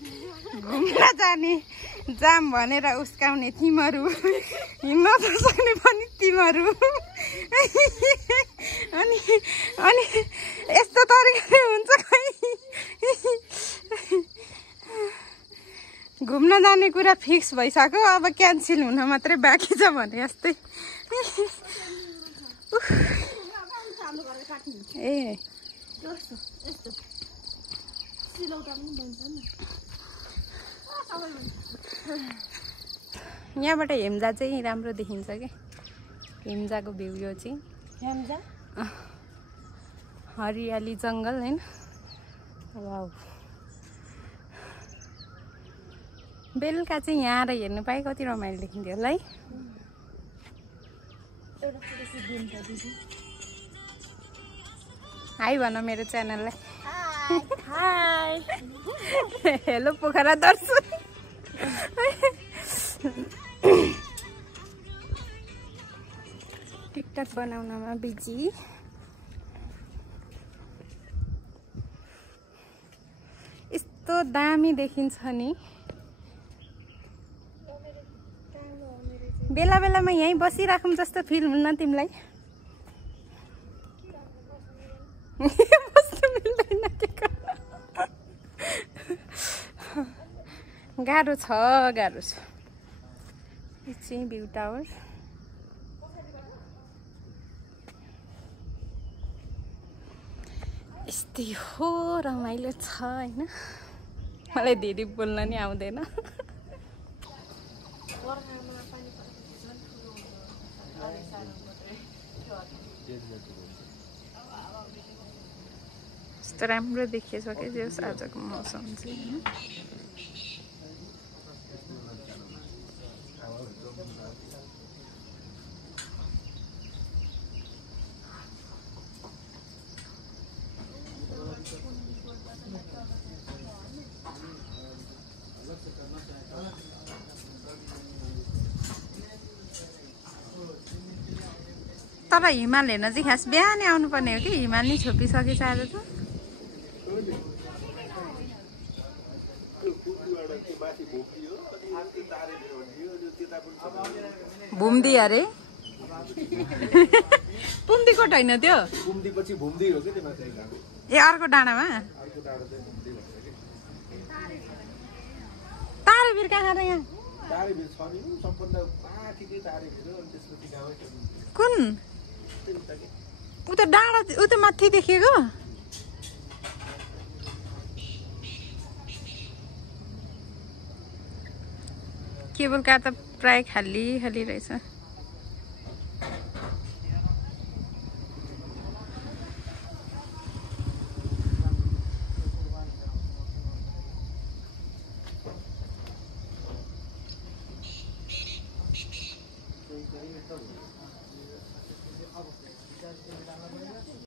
घुम्न जाने जाम भनेर उस्काउने तिमीहरू हिँड्न नसक्ने पनि तिमीहरू अनि अनि यस्तो तरिकाले हुन्छ खै घुम्न जाने कुरा फिक्स भइसक्यो अब क्यान्सल हुन मात्रै बाँकी छ भने जस्तै ए यहाँबाट हेम्जा चाहिँ राम्रो देखिन्छ के हेम्जाको भ्यू यो चाहिँ हेम्जा हरियाली जङ्गल हैन वाउ बेलुका चाहिँ यहाँ आएर हेर्नु पाए कति रमाइलो देखिन्थ्यो होला है हाई भन मेरो च्यानललाई हाई हेलो पोखरा दर्शक टिकटक बनाउनमा बिजी यस्तो दामी देखिन्छ नि बेला बेलामा यहीँ बसिराखौँ जस्तो फिल हुन्न तिमीलाई बस्नु मिल्दैन गाह्रो छ यो चाहिँ भ्यू टावर यस्तै हो रमाइलो छ हैन मलाई धेरै बोल्न नि आउँदैन यस्तो राम्रो देखिएछ कि जस आजको मौसम चाहिँ तर हिमाल हेर्न चाहिँ खास बिहानै आउनुपर्ने हो कि हिमाल नि छोपिसकेछ आज त भुम्दी अरे पुम्दी कोट होइन त्यो ए अर्को डाँडामा तारेभिर कहाँ र यहाँ कुन उ त डाँडा उ त माथि देखेको केबल कार त प्राय खाली खाली रहेछ